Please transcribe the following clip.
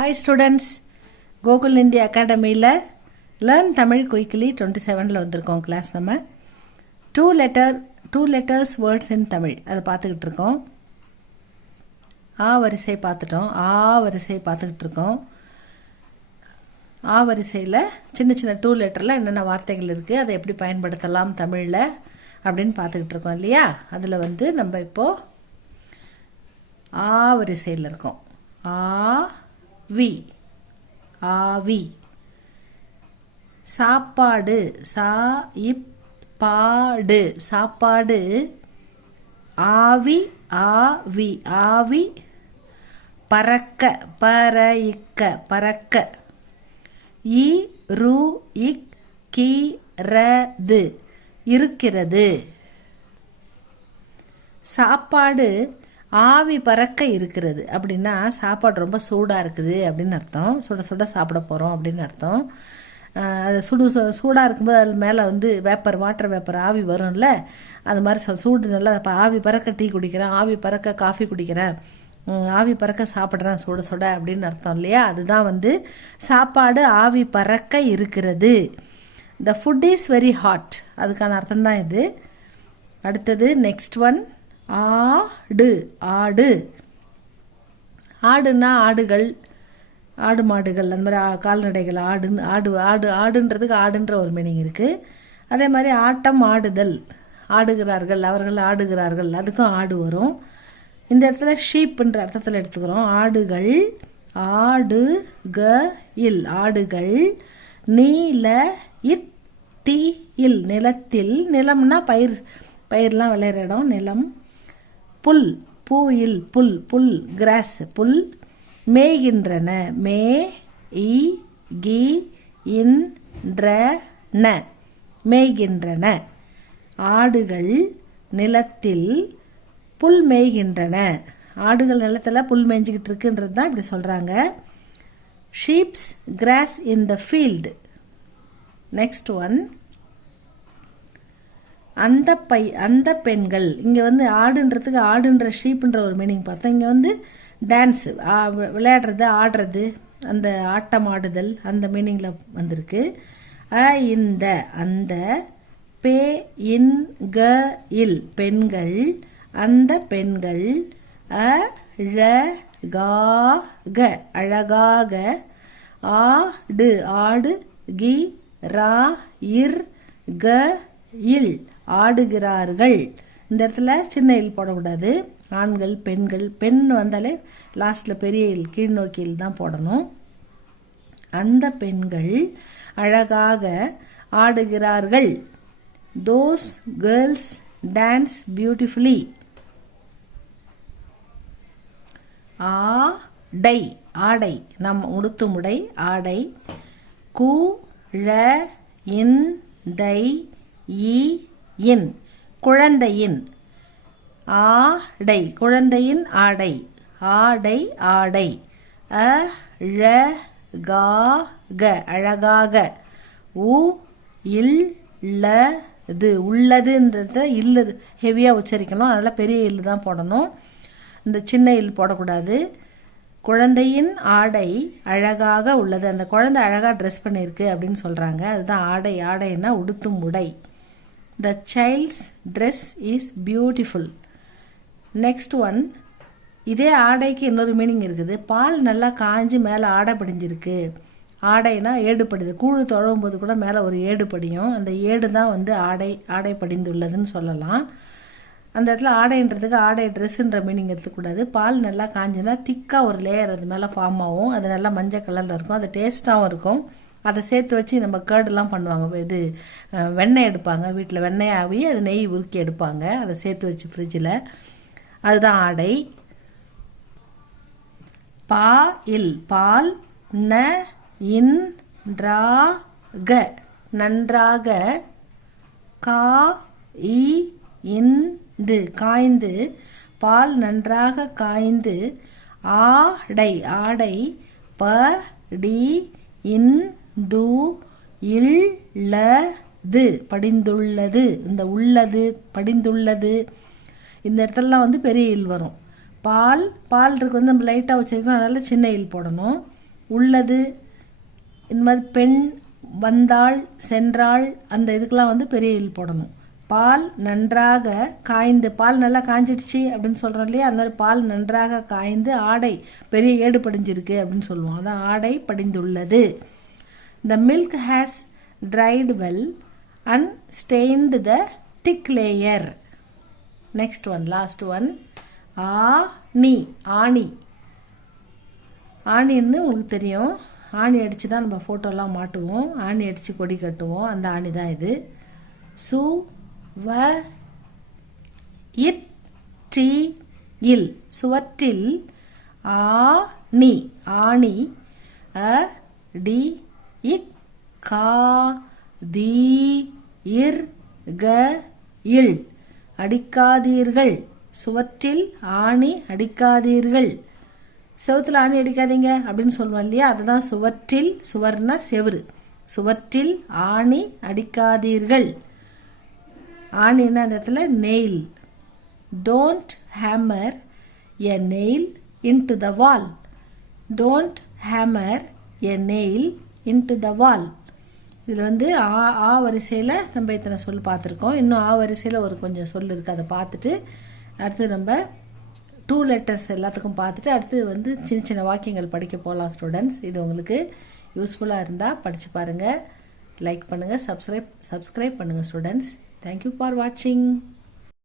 Hi students, Gokul India அகாடமியில் learn Tamil quickly 27 வந்திருக்கோம் class. நம்ம two letters words in Tamil அதை பார்த்துக்கிட்டு இருக்கோம். ஆ வரிசை பார்த்துட்டோம். ஆ வரிசை பார்த்துக்கிட்டு இருக்கோம். ஆ வரிசையில் சின்ன சின்ன 2 லெட்டரில் என்னென்ன வார்த்தைகள் இருக்குது, அதை எப்படி பயன்படுத்தலாம் தமிழில் அப்படின்னு பார்த்துக்கிட்டு இருக்கோம் இல்லையா. அதில் நம்ம இப்போது ஆ வரிசையில் இருக்கோம். ஆவி, ஆவி. சாப்பாடு, சாப்பாடு, சாப்பாடு. ஆவி, ஆவி, ஆவி. பறக்க, பறக்க, பறக்க. இருக்கிறது, இருக்கிறது. சாப்பாடு ஆவி பறக்க இருக்கிறது அப்படின்னா சாப்பாடு ரொம்ப சூடாக இருக்குது அப்படின்னு அர்த்தம். சுட சுட சாப்பிட போகிறோம் அப்படின்னு அர்த்தம். அது சூடாக இருக்கும்போது அதில் மேலே வாட்டர் வேப்பர் ஆவி வரும்ல, அது மாதிரி சூடு நல்லா. இப்போ ஆவி பறக்க டீ குடிக்கிறேன், ஆவி பறக்க காஃபி குடிக்கிறேன், ஆவி பறக்க சாப்பிட்றேன் சுட சுட அப்படின்னு அர்த்தம் இல்லையா. அதுதான் சாப்பாடு ஆவி பறக்க இருக்கிறது. The food is very hot, அதுக்கான அர்த்தம் தான் இது. அடுத்தது நெக்ஸ்ட் ஒன் ஆடு, ஆடு. ஆடுன்னா ஆடுகள், ஆடு மாடுகள், அந்த மாதிரி கால்நடைகள். ஆடுன்றதுக்கு ஆடுன்ற ஒரு மீனிங் இருக்குது. அதே மாதிரி ஆட்டம் ஆடுதல், ஆடுகிறார்கள், அவர்கள் ஆடுகிறார்கள், அதுக்கும் ஆடு வரும். இந்த இடத்துல ஷீப்புன்ற அர்த்தத்தில் எடுத்துக்கிறோம். ஆடுகள், ஆடுகள், ஆடுகள். நீல இல், நிலத்தில். நிலம்னா பயிர்லாம் விளையிற இடம், நிலம். புல், பூயில், புல், புல், கிராஸ், புல். மேய்கின்றன, மேய்கின்றன. ஆடுகள் நிலத்தில் புல் மேய்கின்றன. ஆடுகள் நிலத்தில் புல் மேய்ஞ்சிக்கிட்டு இருக்குன்றது தான் இப்படி சொல்கிறாங்க. Ships cross in the field. Next one அந்த பெண்கள். இங்கே ஆடுன்றதுக்கு ஆடுன்ற ஷீப்புன்ற ஒரு மீனிங் பார்த்தோம். இங்கே டான்ஸ், விளையாடுறது, ஆடுறது, அந்த ஆட்டம் ஆடுதல், அந்த மீனிங்கில் வந்திருக்கு. இந்த, அந்த. இல், பெண்கள், அந்த பெண்கள். அழகாக, அழகாக. ஆடு, ஆடு. இல், ஆடுகிறார்கள். இந்த இடத்துல சின்ன இல் போடக்கூடாது. ஆண்கள், பெண்கள். பெண் வந்தாலே லாஸ்ட்டில் பெரிய இல், கீழ் நோக்கி இல் தான் போடணும். அந்த பெண்கள் அழகாக ஆடுகிறார்கள். Those girls dance beautifully. ஆடை, ஆடை, நம் உடுத்தும் உடை, ஆடை. குழந்தையின், ஆடை, குழந்தையின் ஆடை, ஆடை, ஆடை. அழகாக, அழகாக. உள்ளதுன்றது இல்லது ஹெவியாக உச்சரிக்கணும், அதனால் பெரிய இல்லு தான் போடணும், இந்த சின்ன இல் போடக்கூடாது. குழந்தையின் ஆடை அழகாக உள்ளது. அந்த குழந்தை அழகாக ட்ரெஸ் பண்ணியிருக்கு அப்படின்னு சொல்கிறாங்க. அதுதான் ஆடை. ஆடைன்னா உடுத்தும் உடை. The child's dress is beautiful. Next one, இதே ஆடைக்கு இன்னொரு மீனிங் இருக்குது. பால் நல்லா காஞ்சி மேலே ஆடை படிஞ்சிருக்கு. ஆடைனா ஏடு படிது. கூழு தொழவும் போது கூட மேலே ஒரு ஏடு படியும். அந்த ஏடு தான் ஆடை படிந்துள்ளதுன்னு சொல்லலாம். அந்த இடத்துல ஆடைன்றதுக்கு ஆடை ட்ரெஸ்ஸுன்ற மீனிங் எடுத்துக்கூடாது. பால் நல்லா காஞ்சினா திக்காக ஒரு லேயர் அது மேலே ஃபார்ம் ஆகும். அது நல்லா மஞ்சள் கலரில் இருக்கும், அது டேஸ்ட்டாகவும் இருக்கும். அதை சேர்த்து வச்சு நம்ம கேர்டுலாம் பண்ணுவாங்க. இது வெண்ணெய் எடுப்பாங்க வீட்டில், வெண்ணெய் ஆவி அது நெய் உருக்கி எடுப்பாங்க, அதை சேர்த்து வச்சு ஃப்ரிட்ஜில். அதுதான் ஆடை. இல், பால். நன்றாக, நன்றாக. காய்ந்து, பால் நன்றாக காய்ந்து. ஆடை, ஆடை. படிந்துள்ளது, இந்த உள்ளது, படிந்துள்ளது, இந்த இடத்துலலாம் பெரிய இல் வரும். பால் இருக்கு நம்ம லைட்டாக வச்சுருக்கோம், அதனால் சின்ன இல் போடணும். உள்ளது, இந்த மாதிரி பெண், வந்தாள், சென்றாள், அந்த இதுக்கெல்லாம் வந்து பெரிய இல் போடணும். பால் நன்றாக காய்ந்து, பால் நல்லா காய்ஞ்சிடுச்சு அப்படின்னு சொல்கிறோம் இல்லையா, அந்த மாதிரி பால் நன்றாக காய்ந்து ஆடை பெரிய ஏடு படிஞ்சிருக்கு அப்படின்னு சொல்லுவோம். அதான் ஆடை படிந்துள்ளது. The milk has dried well and stained the thick layer. Next one, last one. ஆணி, ஆணி. ஆணின்னு உங்களுக்கு தெரியும். ஆணி அடித்து தான் நம்ம ஃபோட்டோலாம் மாட்டுவோம். ஆணி அடித்து கொடி கட்டுவோம். அந்த ஆணி தான் இது. இல், சுவற்றில். ஆணி, ஆணி. டி இக் கா தி இர் க இல், அடிக்காதீர்கள். சுவற்றில் ஆணி அடிக்காதீர்கள். செவத்தில் ஆணி அடிக்காதீங்க அப்படின்னு சொல்லுவோம் இல்லையா, அதுதான் சுவற்றில். சுவர்னா செவுரு. சுவற்றில் ஆணி அடிக்காதீர்கள். ஆணின்னா அந்த இடத்துல nail. Don't hammer a nail into the wall. Don't hammer a nail into the wall. இதில் வந்து ஆ வரிசையில் நம்ம இத்தனை சொல் பார்த்துருக்கோம். இன்னும் ஆ வரிசையில் ஒரு கொஞ்சம் சொல் இருக்குது. அதை பார்த்துட்டு அடுத்து நம்ம 2 letters எல்லாத்துக்கும் பார்த்துட்டு அடுத்து வந்து சின்ன சின்ன வாக்கியங்கள் படிக்க போகலாம் ஸ்டூடெண்ட்ஸ். இது உங்களுக்கு யூஸ்ஃபுல்லாக இருந்தால் படித்து பாருங்கள். லைக் பண்ணுங்கள், சப்ஸ்கிரைப் பண்ணுங்கள் ஸ்டூடெண்ட்ஸ். தேங்க்யூ ஃபார் வாட்சிங்.